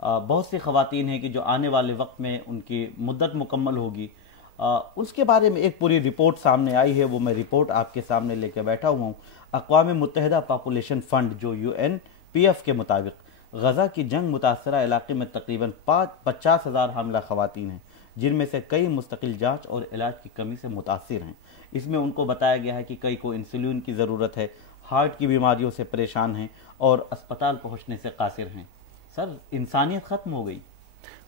بہت سی خواتین ہیں کہ جو آنے والے وقت میں ان کی مدت مکمل ہوگی، اس کے بارے میں ایک پوری رپورٹ سامنے آئی ہے. وہ میں رپورٹ آپ کے سامنے لے کے بیٹھا ہوا ہوں. اقوام متحدہ پاپولیشن فنڈ جو UNPF کے مطابق غزہ کی جنگ متاثرہ علاقے میں تقریباً 50,000 حاملہ خواتین ہیں، جن میں سے کئی مستقل جانچ اور علاج کی کمی سے متاثر ہیں. اس میں ان کو بتایا گیا ہے کہ کئی کو انسولین کی ضرورت ہے، ہارٹ کی بیماریوں سے پریشان ہیں اور اسپتال پہنچنے سے قاصر ہیں. سر، انسانیت ختم ہو گئی.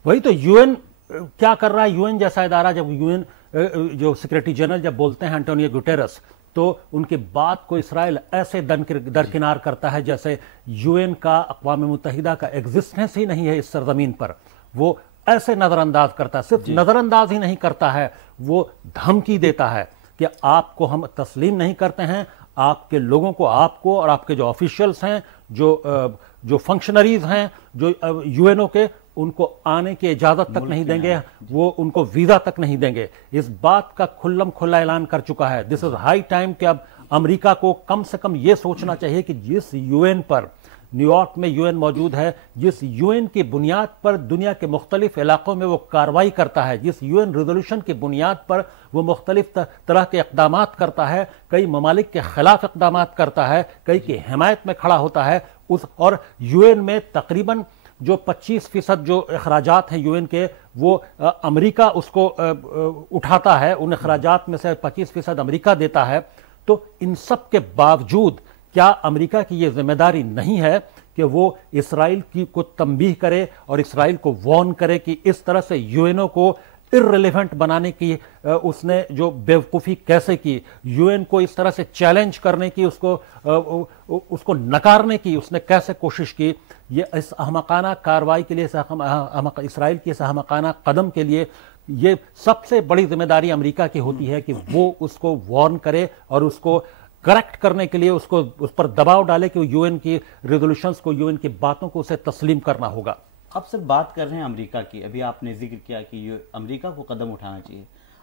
وہی تو یو این کیا کر رہا ہے. یو این جیسا ادارہ، جب یو این جو سیکریٹری جنرل جب بولتے ہیں انٹونیو گوٹیرس، تو ان کی بات کو اسرائیل ایسے درکنار کرتا ہے جیسے یو این کا، اقوام متحدہ کا ایگزسٹنس ہی نہیں ہے اس سرزمین پر. وہ ایسے نظر انداز کرتا ہے، صرف نظر انداز ہی نہیں کرتا ہے، وہ دھمکی دیتا ہے کہ آپ کو ہم تسلیم نہیں کرتے ہیں، آپ کے لوگوں کو، آپ کو اور آپ کے جو آفیشلز ہیں، جو فنکشنریز ہیں، جو یو این او کے، ان کو آنے کی اجازت تک نہیں دیں گے، وہ ان کو ویزا تک نہیں دیں گے. اس بات کا کھلم کھلا اعلان کر چکا ہے. دس از ہائی ٹائم کہ اب امریکہ کو کم سے کم یہ سوچنا چاہیے کہ جس یو این پر، نیو یارک میں یو این موجود ہے، جس یو این کی بنیاد پر دنیا کے مختلف علاقوں میں وہ کارروائی کرتا ہے، جس یو این ریزولوشن کی بنیاد پر وہ مختلف طرح کے اقدامات کرتا ہے، کئی ممالک کے خلاف اقدامات کرتا ہے، کئی کی حمایت میں کھڑا ہوتا ہے، اور یو این میں تقریباً جو 25% جو اخراجات ہیں یو این کے، وہ امریکہ اس کو اٹھاتا ہے. ان اخراجات میں سے 25% امریکہ دیتا ہے. تو ان سب کے باوجود کیا امریکہ کی یہ ذمہ داری نہیں ہے کہ وہ اسرائیل کی کو تنبیہ کرے اور اسرائیل کو وارن کرے کہ اس طرح سے یو این او کو ارریلیونٹ بنانے کی اس نے جو بیوقوفی کیسے کی، یو این کو اس طرح سے چیلنج کرنے کی، اس کو نکارنے کی اس نے کیسے کوشش کی. یہ اس احمقانہ کارروائی کے لیے، اسرائیل کی اس احمقانہ قدم کے لیے یہ سب سے بڑی ذمہ داری امریکہ کی ہوتی ہے کہ وہ اس کو وارن کرے اور اس کو کریکٹ کرنے کے لیے اس پر دباؤ ڈالے کہ یو این کی ریزولوشنز کو، یو این کی باتوں کو اسے تسلیم کرنا ہوگا. اب سر بات کر رہے ہیں امریکہ کی. ابھی آپ نے ذکر کیا کہ یہ امریکہ کو قدم اٹھانا چاہیے.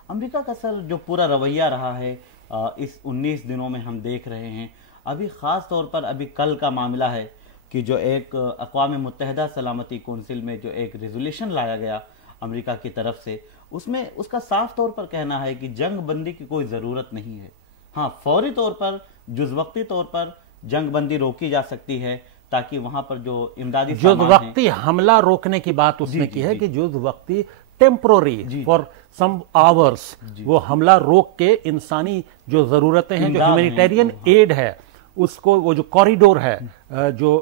امریکہ کا سر جو پورا رویہ رہا ہے اس 19 دنوں میں ہم دیکھ رہے ہیں. ابھی خاص طور پر ابھی کل کا معاملہ ہے کہ جو ایک اقوام متحدہ سلامتی کونسل میں جو ایک ریزولوشن لایا گیا امریکہ کی طرف سے، اس میں اس کا صاف طور پر کہنا ہے کہ جنگ بندی کی کوئی ضرورت نہیں ہے. ہاں، فوری طور پر، جز وقتی طور پر جنگ بندی روکی جا سکتی ہے تاکہ وہاں پر جو امدادی جز وقتی حملہ روکنے کی بات اس نے کی ہے کہ جز وقتی ٹیمپروری فار سم آورز وہ حملہ روک کے انسانی جو ضرورتیں ہیں، جو ہیومینیٹیرین ایڈ ہے، اس کو، وہ جو کوریڈور ہے، جو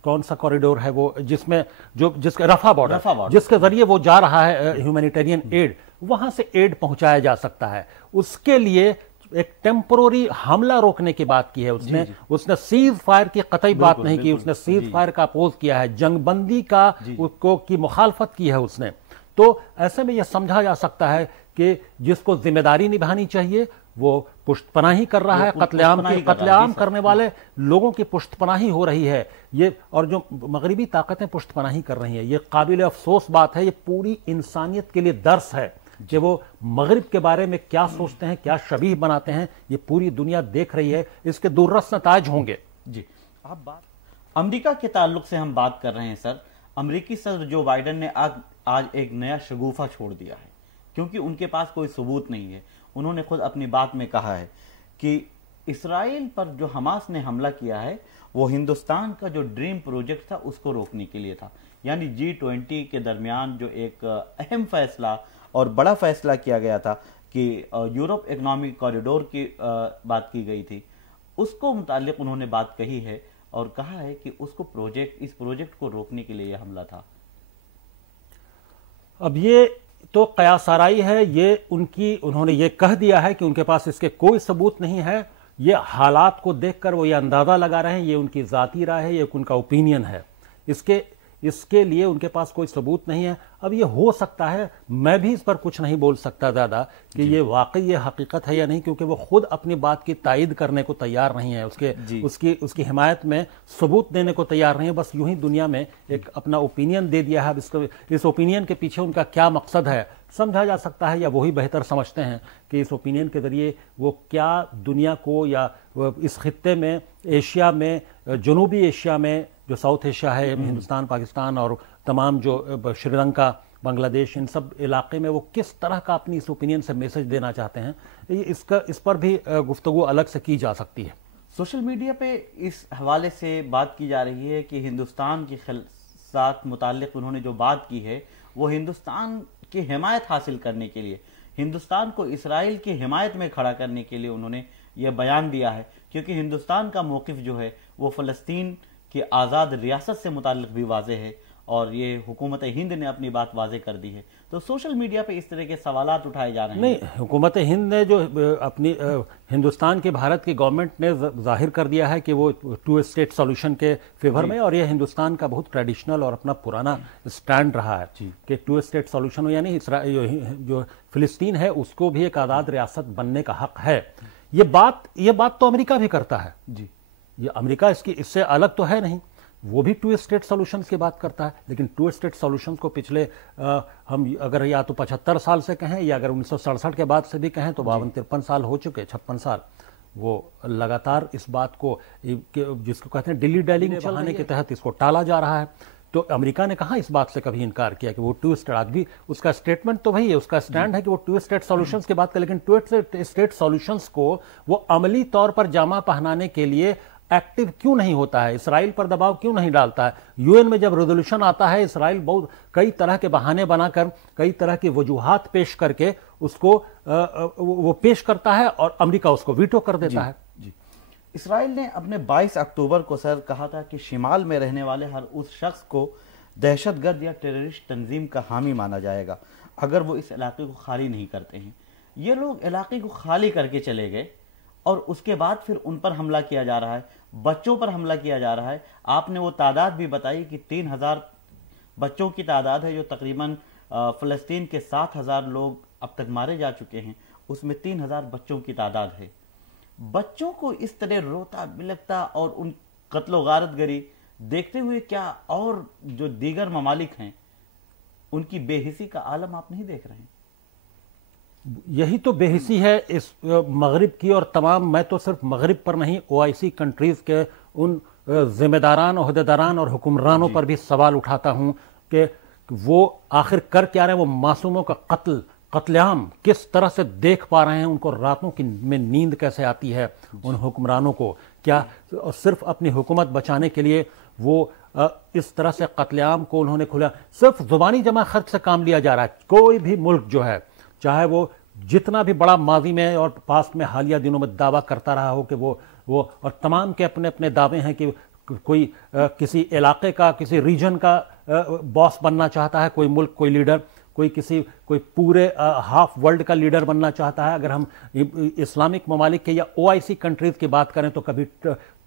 کون سا کوریڈور ہے وہ جس کے رفح بارڈر، جس کے ذریعے وہ جا رہا ہے ہیومینیٹیرین ایڈ، وہاں سے ایڈ پہنچایا جا سکتا ہے. اس کے لیے ایک ٹیمپروری حملہ روکنے کی بات کی ہے اس نے سیز فائر کی قطعی بات نہیں کی. اس نے سیز فائر کا اپوز کیا ہے، جنگ بندی کی مخالفت کی ہے اس نے. تو ایسے میں یہ سمجھا جا سکتا ہے کہ جس کو ذمہ داری نبھانی چاہیے وہ پشت پناہی کر رہا ہے. قتل عام کرنے والے لوگوں کی پشت پناہی ہو رہی ہے یہ، اور جو مغربی طاقتیں پشت پناہی کر رہی ہیں. یہ قابل افسوس بات ہے. یہ پوری انسانیت کے لیے درس ہے کہ وہ مغرب کے بارے میں کیا سوچتے ہیں، کیا شبیہ بناتے ہیں. یہ پوری دنیا دیکھ رہی ہے. اس کے دوررس نتائج ہوں گے. جی، آپ امریکہ کے تعلق سے ہم بات کر رہے ہیں سر. امریکی صدر جو بائیڈن نے آج ایک نیا شگوفہ چھوڑ دیا ہے، کیونکہ ان کے پاس کوئی ثبوت نہیں ہے. انہوں نے خود اپنی بات میں کہا ہے کہ اسرائیل پر جو حماس نے حملہ کیا ہے وہ ہندوستان کا جو ڈریم پروجیکٹ تھا اس کو روکنے کے لیے تھا. یعنی G20 کے درمیان جو ایک اہم فیصلہ اور بڑا فیصلہ کیا گیا تھا کہ یورپ اکنامک کوریڈور کی بات کی گئی تھی، اس کو متعلق انہوں نے بات کہی ہے اور کہا ہے کہ اس پروجیکٹ کو روکنے کے لیے یہ حملہ تھا. اب یہ تو قیاس آرائی ہے. یہ انہوں نے یہ کہہ دیا ہے کہ ان کے پاس اس کے کوئی ثبوت نہیں ہے. یہ حالات کو دیکھ کر وہ یہ اندازہ لگا رہے ہیں. یہ ان کی ذاتی رائے ہے، یہ ان کا اوپینین ہے. اس کے لیے ان کے پاس کوئی ثبوت نہیں ہے. اب یہ ہو سکتا ہے، میں بھی اس پر کچھ نہیں بول سکتا زیادہ کہ یہ واقعی یہ حقیقت ہے یا نہیں، کیونکہ وہ خود اپنی بات کی تائید کرنے کو تیار نہیں ہے، اس کی حمایت میں ثبوت دینے کو تیار نہیں ہے. بس یوں ہی دنیا میں ایک اپنا اوپینین دے دیا ہے. اب اس اوپینین کے پیچھے ان کا کیا مقصد ہے سمجھا جا سکتا ہے، یا وہی بہتر سمجھتے ہیں کہ اس اوپینین کے ذریعے وہ کیا دنیا کو، یا اس خطے میں، ایشیا میں، جنوبی ایشیا میں، جو ساؤتھ ایشیا ہے، ہندوستان، پاکستان اور تمام جو شری لنکا، بنگلہ دیش، ان سب علاقے میں وہ کس طرح کا اپنی اس اوپینین سے میسج دینا چاہتے ہیں، اس پر بھی گفتگو الگ سے کی جا سکتی ہے۔ سوشل میڈیا پہ اس حوالے سے بات کی جا رہی ہے کہ ہندوستان کے ساتھ متعلق انہوں نے جو بات کی ہے وہ ہندوستان کی حمایت حاصل کرنے کے لیے، ہندوستان کو اسرائیل کی حمایت میں کھڑا کرنے کے لیے انہوں نے یہ بیان دیا ہے، کیونکہ ہندوستان کا موقف جو ہے وہ فلسطین کی آزاد ریاست سے متعلق بھی واضح ہے، اور یہ حکومت ہند نے اپنی بات واضح کر دی ہے۔ تو سوشل میڈیا پہ اس طرح کے سوالات اٹھائے جا رہے ہیں۔ نہیں، حکومت ہند نے جو اپنی ہندوستان کی، بھارت کی گورنمنٹ نے ظاہر کر دیا ہے کہ وہ 2 اسٹیٹ سولوشن کے فیور میں، اور یہ ہندوستان کا بہت ٹریڈیشنل اور اپنا پرانا سٹینڈ رہا ہے کہ 2 اسٹیٹ سولوشن ہو، یعنی جو فلسطین ہے اس کو بھی ایک آزاد ریاست بننے کا حق ہے۔ یہ بات تو امریکہ بھی کرتا ہے جی، یہ امریکہ اس سے الگ تو ہے نہیں، وہ بھی 2 اسٹیٹ سولوشنز کی بات کرتا ہے، لیکن 2 اسٹیٹ سولوشنز کو پچھلے ہم اگر یا تو 75 سال سے کہیں یا اگر 1967 کے بعد سے بھی کہیں تو 52-53 سال ہو چکے، 56 سال وہ لگاتار اس بات کو جس کو کہتے ہیں ڈلی ڈیلنگ بہانے کے تحت اس کو ٹالا جا رہا ہے۔ تو امریکہ نے کہاں اس بات سے کبھی انکار کیا کہ وہ 2 اسٹیٹ، آج بھی اس کا اسٹیٹمنٹ تو وہی ہے، اس کا اسٹینڈ ہے کہ وہ 2 اسٹیٹ سولوشنز کی بات کرے، لیکن 2 اسٹیٹ سولوشنز کو وہ عملی طور پر جامہ پہنانے کے لیے ایکٹیو کیوں نہیں ہوتا ہے، اسرائیل پر دباؤ کیوں نہیں ڈالتا ہے؟ یو این میں جب ریزولوشن آتا ہے، اسرائیل بہت کئی طرح کے بہانے بنا کر، کئی طرح کی وجوہات پیش کر کے اس کو وہ پیش کرتا ہے، اور امریکہ اس کو ویٹو کر دیتا ہے۔ جی، اسرائیل نے اپنے 22 اکتوبر کو کہا تھا کہ شمال میں رہنے والے ہر اس شخص کو دہشت گرد یا ٹیررسٹ تنظیم کا حامی مانا جائے گا اگر وہ اس علاقے کو خالی نہیں کرتے ہیں۔ یہ لوگ علاقے کو خالی کر کے چلے گئے، اور اس کے بعد پھر ان پر حملہ کیا جا رہا ہے، بچوں پر حملہ کیا جا رہا ہے۔ آپ نے وہ تعداد بھی بتائی کہ 3000 بچوں کی تعداد ہے، جو تقریباً فلسطین کے 7000 لوگ اب تک مارے جا چکے ہیں، اس میں 3000 بچوں کی تعداد ہے۔ بچوں کو اس طرح روتا بلکتا اور ان قتل و غارت گری دیکھتے ہوئے کیا اور جو دیگر ممالک ہیں ان کی بے حسی کا عالم آپ نہیں دیکھ رہے ہیں؟ یہی تو بے حسی ہے اس مغرب کی، اور تمام، میں تو صرف مغرب پر نہیں، OIC کنٹریز کے ان ذمہ داران، عہدیداران اور حکمرانوں پر بھی سوال اٹھاتا ہوں کہ وہ آخر کر کیا رہے ہیں، وہ معصوموں کا قتل عام کس طرح سے دیکھ پا رہے ہیں، ان کو راتوں میں نیند کیسے آتی ہے ان حکمرانوں کو؟ کیا صرف اپنی حکومت بچانے کے لیے وہ اس طرح سے قتل عام کو انہوں نے کھلا، صرف زبانی جمع خرچ سے کام لیا جا رہا ہے؟ کوئی بھی ملک جو ہے، چاہے وہ جتنا بھی بڑا ماضی میں اور پاسٹ میں حالیہ دنوں میں دعویٰ کرتا رہا ہو کہ وہ اور تمام کے اپنے اپنے دعوے ہیں کہ کوئی کسی علاقے کا، کسی ریجن کا باس بننا چاہتا ہے، کوئی ملک، کوئی لیڈر، کوئی پورے ہاف ورلڈ کا لیڈر بننا چاہتا ہے۔ اگر ہم اسلامک ممالک کے یا OIC کنٹریز کی بات کریں تو کبھی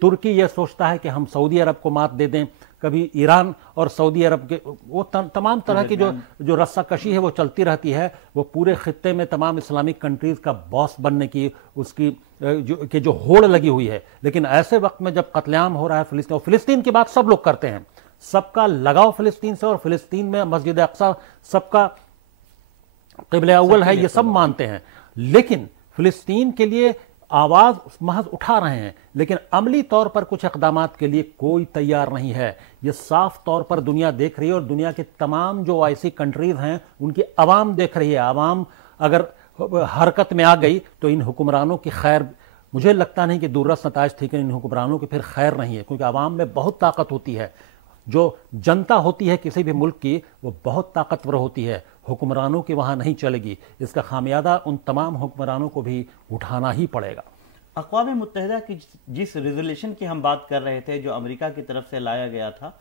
ترکی یہ سوچتا ہے کہ ہم سعودی عرب کو مات دے دیں، کبھی ایران اور سعودی عرب کے، وہ تمام طرح کی جو رسہ کشی ہے وہ چلتی رہتی ہے۔ وہ پورے خطے میں تمام اسلامک کنٹریز کا باس بننے کی اس کی جو ہوڑ لگی ہوئی ہے، لیکن ایسے وقت میں جب قتل عام ہو رہا ہے فلسطین، اور فلسطین کی بات سب لوگ کرتے ہیں، سب کا لگاؤ فلسطین سے، اور فلسطین میں مسجد اقصی سب کا قبلہ اول ہے، یہ سب مانتے ہیں، لیکن فلسطین کے لیے آواز محض اٹھا رہے ہیں، لیکن عملی طور پر کچھ اقدامات کے لیے کوئی تیار نہیں ہے۔ یہ صاف طور پر دنیا دیکھ رہی ہے، اور دنیا کے تمام جو OIC کنٹریز ہیں ان کی عوام دیکھ رہی ہے۔ عوام اگر حرکت میں آ گئی تو ان حکمرانوں کی خیر، مجھے لگتا نہیں کہ دوررس نتائج تھی کہ ان حکمرانوں کی پھر خیر نہیں ہے، کیونکہ عوام میں بہت طاقت ہوتی ہے۔ جو جنتا ہوتی ہے کسی بھی ملک کی وہ بہت طاقتور ہوتی ہے، حکمرانوں کی وہاں نہیں چلے گی۔ اس کا خامیازہ ان تمام حکمرانوں کو بھی اٹھانا ہی پڑے گا۔ اقوام متحدہ کی جس ریزولوشن کی ہم بات کر رہے تھے، جو امریکہ کی طرف سے لایا گیا تھا،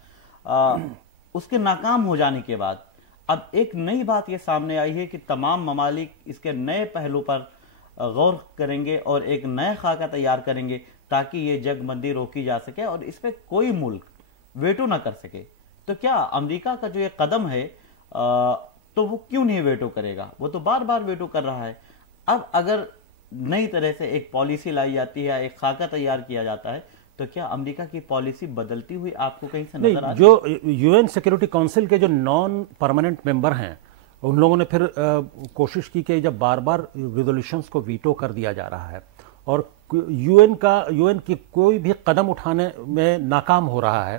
اس کے ناکام ہو جانے کے بعد اب ایک نئی بات یہ سامنے آئی ہے کہ تمام ممالک اس کے نئے پہلو پر غور کریں گے اور ایک نیا خاکہ تیار کریں گے تاکہ یہ جنگ بندی روکی جا سکے اور اس پہ کوئی ملک ویٹو نہ کر سکے۔ تو کیا امریکہ کا جو یہ قدم ہے تو وہ کیوں نہیں ویٹو کرے گا؟ وہ تو بار بار ویٹو کر رہا ہے۔ اب اگر نئی طرح سے ایک پالیسی لائی جاتی ہے، ایک خاکہ تیار کیا جاتا ہے، تو کیا امریکہ کی پالیسی بدلتی ہوئی آپ کو کہیں سے نظر آتی ہے؟ جو UN سیکیورٹی کونسل کے جو نان پرماننٹ ممبر ہیں، ان لوگوں نے پھر کوشش کی کہ جب بار بار ریزولوشنز کو ویٹو کر دیا جا رہا ہے اور UN کی کوئی بھی قدم اٹھانے میں ناکام ہو رہا ہے،